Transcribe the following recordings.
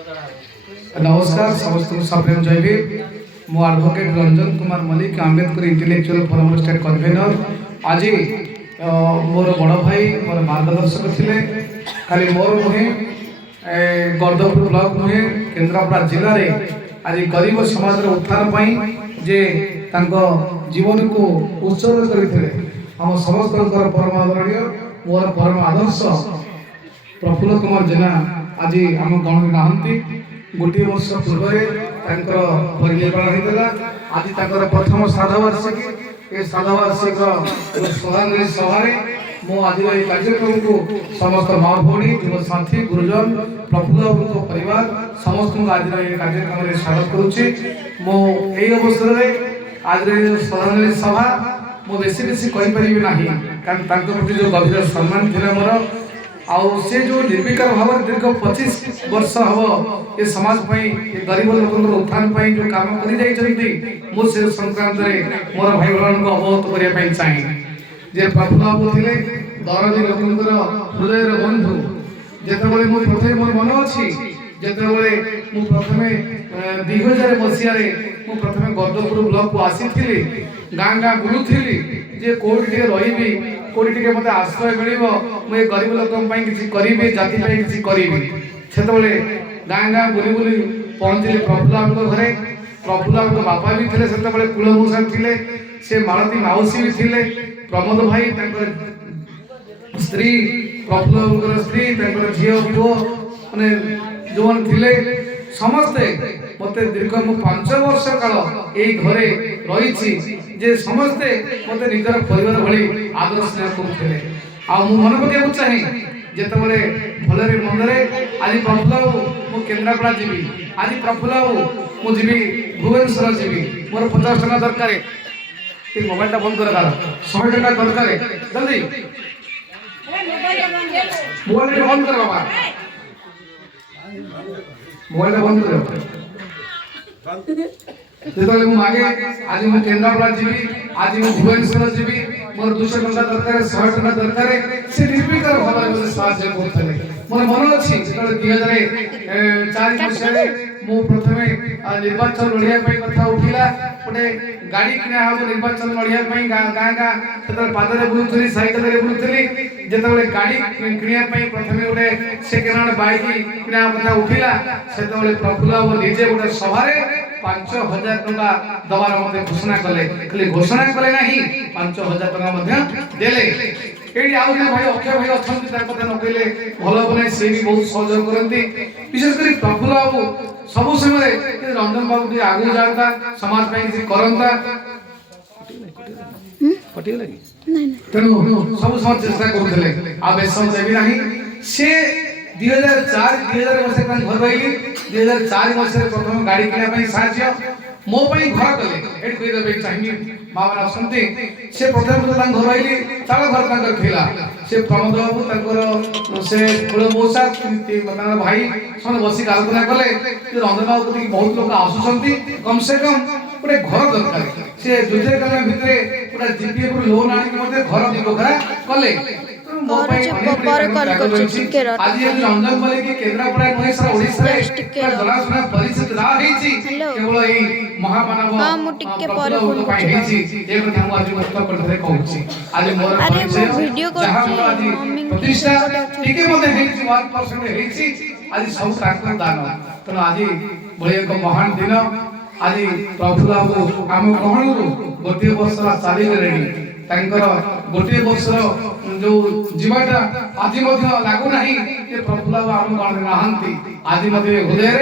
नमस्कार समस्त सप्रेम जय भीम मो advocate Ranjan Kumar Mallick Ambedkar intellectual forum state convener आज मोर बड़ भाई मोर मार्गदर्शक थिले खाली मोर नुहे गर्दपुर ब्लॉक नुहे केन्द्रापड़ा जिले में आज गरीब समाज उत्थान जे जीवन को उत्सर्ग करते आम समस्त परम आदरणीय मोर परम आदर्श प्रफुल्ल कुमार जेना आज आम गण नहांती गोटे वर्ष पूर्व परिनिर्वाण होता आज प्रथम श्राद्धवार्षिकी ये श्राद्धवार्षिक श्रद्धांजलि सभा मु आज कार्यक्रम को समस्त माँ भौणी युव साथी गुरुजन प्रफुल्ल परिवार समस्त आज कार्यक्रम में स्वागत करुच्ची यही अवसर में आज श्रद्धांजलि सभा मु बेसी बेसी कहींपारि ना कारण प्रति जो गभीर सम्मान थी मोर से जो निर्विकार भाव दीर्घ 25 वर्ष हम ये समाज ये गरीब लोक उत्थान जो काम कर संक्रांत मोर भाई बहन को अवगत करने चाहे जे प्रफुल्ल बाबू थे दरदी लोक हृदय बंधु जिते मुझे मोर मन अच्छी जिते प्रथम 2000 मसीह प्रथम गर्दपुर ब्लॉक को आसी गाँ गाँ बुलूली जे कौटी रही कौटी मत आश्रय मिल मुझे गरीब लोक करी जाति किसी करी से गाँ गाँ बुली बुली पहुँचली प्रफुल्ल घरे प्रफुल्ल बापा भी थे से कुलभूषण थे से मालती मौसी भी थे प्रमोद भाई स्त्री प्रफुल्ल स्त्री झील पुओ मैंने जो थे समस्ते मत दीर्घ मु 5 वर्ष काल यही घरे रही जे समस्ते मत निजर परिवार भली आदर स्नेह करुले मन पकड़ चाहे जिते भलरे मंदरे आज प्रफुल्ल मु केन्द्रापड़ा जीवी आज प्रफुल्ल मु जीवी भुवनेश्वर जीवी मोर 50 टका दरकार मोबाइल बंद कर 100 टका दरकार जल्दी मोबाइल बंद कर बाबा मोबाइल बंद कर आगे आज मुझे केन्द्रापड़ा जीवी आज मुझे भुवनेश्वर जीवी मोर 200 टका दरकार 100 टका दरकार से निर्विकार भाव में साहाय्य करते मोर मन अच्छी जो 2004 मसीह मु प्रथम निर्वाचन लड़िया कथा उठिला गोटे गाड़ी किना हम निर्वाचन लड़िया गाँ गाँ से पादरे बुलूली सैकेल बुलूली जिते गाड़ी किनापी प्रथम गोटे सेकेंड हैंड बाइक किना कथा उठिला से प्रफुल्ल निजे गोटे सभा 5000 टका दबार मते घोषणा कले खाली घोषणा कले नहीं 5000 टका देले एडी आउ जे भाई अक्षय भाई अछंती तार कथा न कहले भलो बने से भी बहुत सहयोग करंती विशेष करी प्रफुल्ल बाबू सब समय रंजन बाबू भी आगु जाता समाज पे किसी करंता कटी लगी तेनु सब समाज चेष्टा करथले आ बेसम देबी नहीं से 2004 मसीह घर रही 2004 मसीह प्रथम गाड़ी किना साहाଯ୍य मो घर कले एट कहीदेवे चाहिए माँ मैंने आसती से प्रथम घर रही चाल घर थिला से प्रमोद बाबू से कुलभूषा भाई सब बसिक आलोचना कले रंजन बाबू बहुत लोग आसुँच कम से कम गोटे घर दरकार से दुई भितर गोटे जीपीएफ लोन आनिक घर दिबखरा कले आज रंजन मल्लिक केन्द्रापड़ा नुहे सारा ओडिशा रे जनाशुना परिचित ना हेछि केवल एई महामानव प्रफुल्ल पाई हेछि ए कथा मु आज व्यक्त करथले कहूछि आज मोर वीडियो करछि प्रतिष्ठा टिके मते हेछि 1% हेछि आज सब ताकर दान त आज बळे एक महान दिन आज प्रफुल्ल बाबू आम कहणु गोटे वर्ष चाली रेडी तांकर गोटे वर्ष जो जीवाटा आज लागू ना प्रफुल्ल आम गण नहांती आज हृदय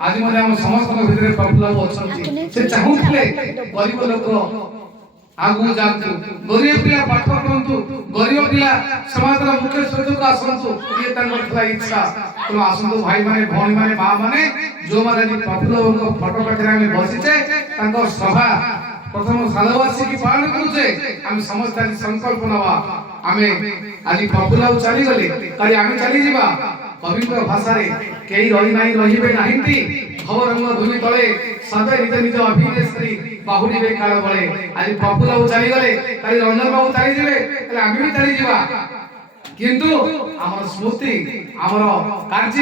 आज आम समस्त भितर प्रफुल्ल अच्छा से चाहूले गरीब लोक आगू जातु गरीब पिला पाठ पढ़ु गरीब पिला समाज मुख्य स्रोत आसतु ये इच्छा तुम आसतु भाई माने भौणी माने माँ माने जो मैंने प्रफुल्ल फटो पाखे बसीचे सभा प्रथम श्राद्धवार्षिकी पालन करुचे आम समस्त संकल्प नवा आमे आज प्रफुल्ल चली गले काली आमे चली जीवा पवित्र भाषा रे केई रही नाही रहिबे नाहिंती भव रंग भूमि तले सदा निज निज अभिनेत्री बाहुडी बे काल बळे आज प्रफुल्ल चली गले काली रंजन बाबू चली जिवे काली आमे भी चली जीवा কিন্তু আমার স্মৃতি আমার কার্য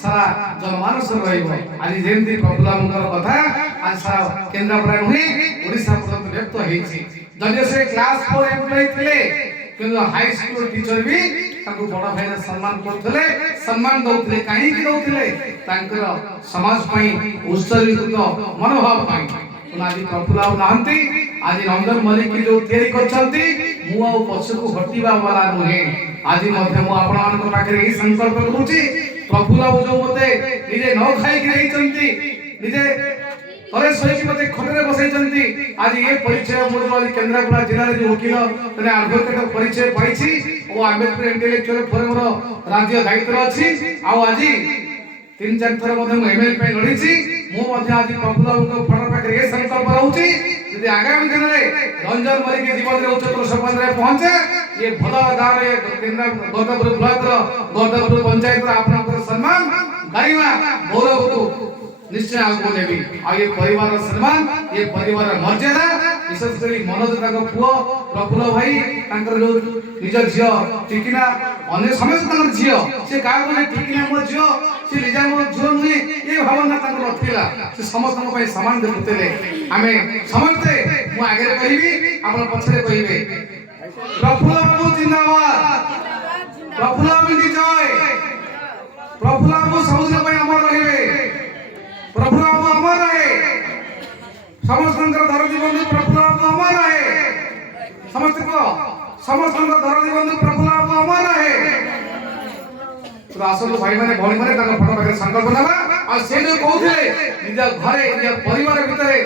সারা জনমানস রহিব। আজ যেমতি প্রফুল্লଙ୍କର কথা আজ সারা কেন্দ্রাপড়া নুহে ওড়িশা পর্যন্ত ব্যক্ত হয়েছে। যদি সে ক্লাস 4 এমপ্লয়ি ଥିଲେ কিন্তু হাই স্কুল টিচর ବି ତାଙ୍କୁ ବଡ଼ ଭାଇର ସମ୍ମାନ କରୁଥିଲେ, ସମ୍ମାନ ଦଉଥିଲେ। କାହିଁକି ଦଉଥିଲେ? ତାଙ୍କର ସମାଜ ପାଇଁ ଉତ୍ସର୍ଗୀକୃତ ମନୋଭାବ ପାଇଁ। ଆଜି ପ୍ରଫୁଲ୍ଲ ଆଉ ନାହାନ୍ତି। ଆଜି ରଞ୍ଜନ ମଲ୍ଲିକ ଯୋଉ ତିଆରି କରିଛନ୍ତି ମୁଁ ଆଉ ପଛକୁ ହଟିବା ବାଲା ନୁହେଁ। ଆଜି ମଧ୍ୟ ମୁଁ ଆପଣମାନଙ୍କ ପାଖରେ ଏହି ସଂକଳ୍ପ କରୁଛି, ପ୍ରଫୁଲ୍ଲ ବାବୁ ଯୋଉ ମତେ ନିଜେ ନ ଖାଇକି ଦେଇଛନ୍ତି, ନିଜେ ତଳେ ଶୋଇକି ମତେ ଖଟରେ ବସେଇଛନ୍ତି, ଆଜି ଏ ପରିଚୟ ମୁଁ ଯୋଉ ଆଜି କେନ୍ଦ୍ରାପଡ଼ା ଜିଲ୍ଲାରେ ଯୋଉ ଓକିଲ ମାନେ ଆଡଭୋକେଟ ପରିଚୟ ପାଇଛି ଓ ଆମ୍ବେଦକର ଇଣ୍ଟେଲେକ୍ଚୁଆଲ ଫୋରମର ରାଜ୍ୟ ଦାୟିତ୍ୱରେ ଅଛି। ଆଉ ଆଜି 3-4 ଥର ମଧ୍ୟ ମୁଁ ଏମଏଲ ପାଇଁ ଲଢ଼ିଛି। ମୁଁ ମଧ୍ୟ ଆଜି ପ୍ରଫୁଲ୍ଲ ବାବୁଙ୍କ ଫଟୋ ପାଖରେ ଏ ସଂକଳ୍ପ ରହୁଛି, ଯଦି ଆଗାମୀ ଦିନରେ ରଞ୍ଜନ ମଲ୍ଲିକ ଜୀବନରେ ଉଚ୍ଚତର ସୋପାନରେ ପହଞ୍ଚେ, ये भला गाँव गौतमपुर ब्लॉक गौतमपुर पंचायत आपनकर सम्मान गरिमा गौरव को निश्चय आगो नेबी। आ ये परिवार सम्मान, ये परिवार मर्यादा, विशेष करी मनोज ताको पुओ प्रफुल्ल भाई तांकर जो निज झियो टिकिना अन्य समस्त तांकर झियो से का बोले टिकिना मो झियो से लिजा मो झियो नुहे ये भावना तांकर नथिला। से समस्त को पई समान देखुतेले। आमे समस्त मु आगे कहिबी आपण पछरे कहिबे। प्रफुल्ल बाबू जिंदाबाद, प्रफुल्ल बाबू की जय। प्रफुल्ल बाबू सबुदिन पई अमर रहिबे, प्रफुल्ल बाबू अमर रहे। समस्तंकर धरती बंधु प्रफुल्ल बाबू अमर रहे। समस्त को समस्तंकर धरती बंधु प्रफुल्ल बाबू अमर रहे। तो आसल भाई माने भौणी माने ताका फटो पाखे संकल्प नबा आ से जो कहउथे निज घरे निज परिवार भितरे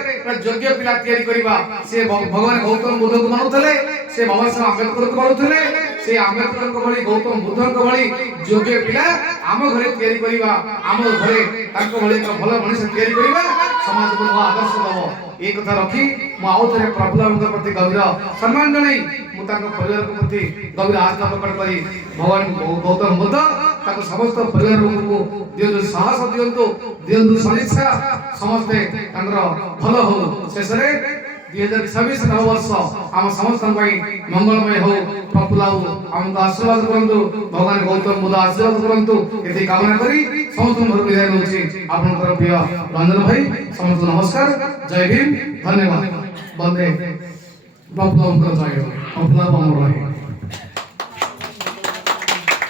योग्य पिला तयारी करिबा। से भगवान गौतम बुद्ध को मानुथले, से बाबा साहेब आंबेडकर को मानुथले, से आंबेडकर को भली गौतम बुद्ध को भली योग्य पिला आम घरे तयारी करिबा। आम घरे ताको भली एक भलो मनुष्य तयारी करिबा, समाज को नवा आदर्श दबो। ए कथा रखी मु आउ थरे प्रफुल्ल बाबूଙ୍କ प्रति गभीर सम्मान जणाई मु ताको परिवार को प्रति गभीर आस्था प्रकट करी भगवान गौतम बुद्ध ताको समस्त परिवार को दियंतु साहस दियंतु सदिच्छा समस्ते तांकर भलो हो। शेषरे 2026 नव वर्ष आम समस्त मंगलमय हो। प्रफुल्ल बाबू आमको आशीर्वाद करंतु, भगवान गौतम बुद्ध आशीर्वाद करंतु एति कामना करी समस्त घर विदाय होछि। आपनकर प्रिय रंजन भाई समस्त नमस्कार, जय भीम, धन्यवाद। वंदे प्रफुल्ल बाबूଙ୍କ जय हो। प्रफुल्ल बाबू रहे।